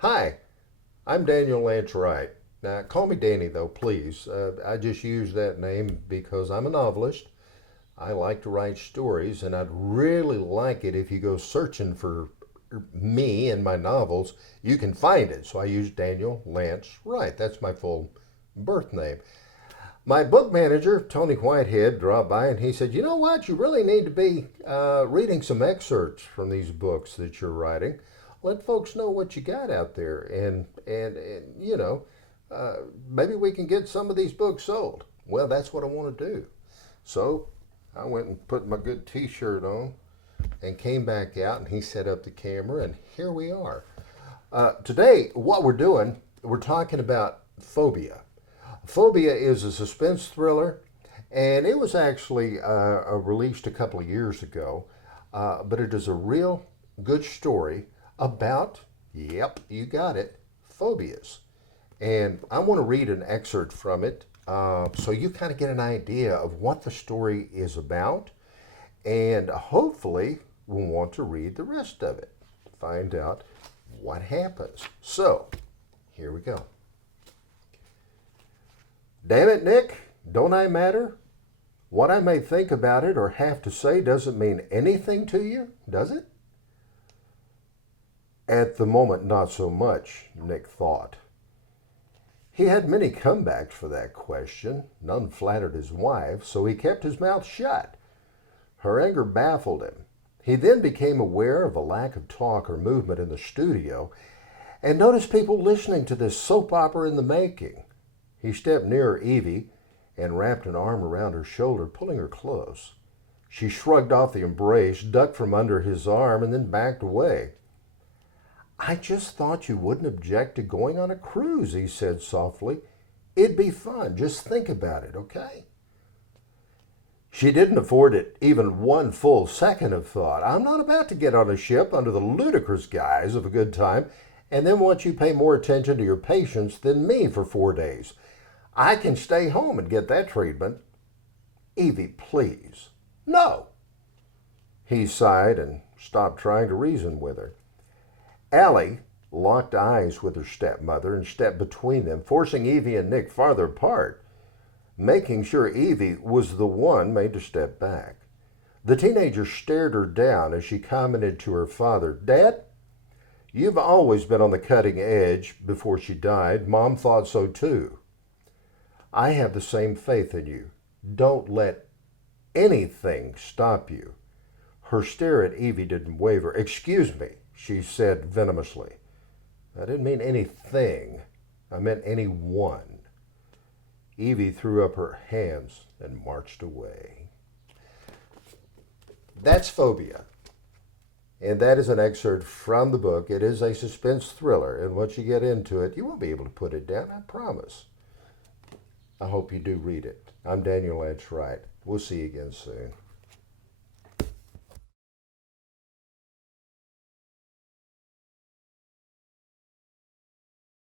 Hi, I'm Daniel Lance Wright. Now, call me Danny, though, please. I just use that name because I'm a novelist. I like to write stories, and I'd really like it if you go searching for me and my novels, you can find it. So I use Daniel Lance Wright. That's my full birth name. My book manager, Tony Whitehead, dropped by and he said, "You know what? You really need to be reading some excerpts from these books that you're writing. Let folks know what you got out there, and maybe we can get some of these books sold." Well, that's what I want to do. So I went and put my good T-shirt on and came back out, and he set up the camera, and here we are. Today, what we're doing, we're talking about Phobia. Phobia is a suspense thriller, and it was actually released a couple of years ago, but it is a real good story about, yep, you got it, phobias. And I want to read an excerpt from it so you kind of get an idea of what the story is about, and hopefully we'll want to read the rest of it, find out what happens. So, here we go. Damn it, Nick, don't I matter? What I may think about it or have to say doesn't mean anything to you, does it? At the moment, not so much, Nick thought. He had many comebacks for that question. None flattered his wife, so he kept his mouth shut. Her anger baffled him. He then became aware of a lack of talk or movement in the studio and noticed people listening to this soap opera in the making. He stepped nearer Evie and wrapped an arm around her shoulder, pulling her close. She shrugged off the embrace, ducked from under his arm, and then backed away. "I just thought you wouldn't object to going on a cruise," he said softly. "It'd be fun. Just think about it, okay?" She didn't afford it even one full second of thought. "I'm not about to get on a ship under the ludicrous guise of a good time and then want you pay more attention to your patients than me for 4 days. I can stay home and get that treatment." "Evie, please." "No." He sighed and stopped trying to reason with her. Allie locked eyes with her stepmother and stepped between them, forcing Evie and Nick farther apart, making sure Evie was the one made to step back. The teenager stared her down as she commented to her father, "Dad, you've always been on the cutting edge. Before she died, Mom thought so too. I have the same faith in you. Don't let anything stop you." Her stare at Evie didn't waver. "Excuse me," she said venomously. "I didn't mean anything. I meant anyone." Evie threw up her hands and marched away. That's Phobia. And that is an excerpt from the book. It is a suspense thriller, and once you get into it, you won't be able to put it down, I promise. I hope you do read it. I'm Daniel Lance Wright. We'll see you again soon.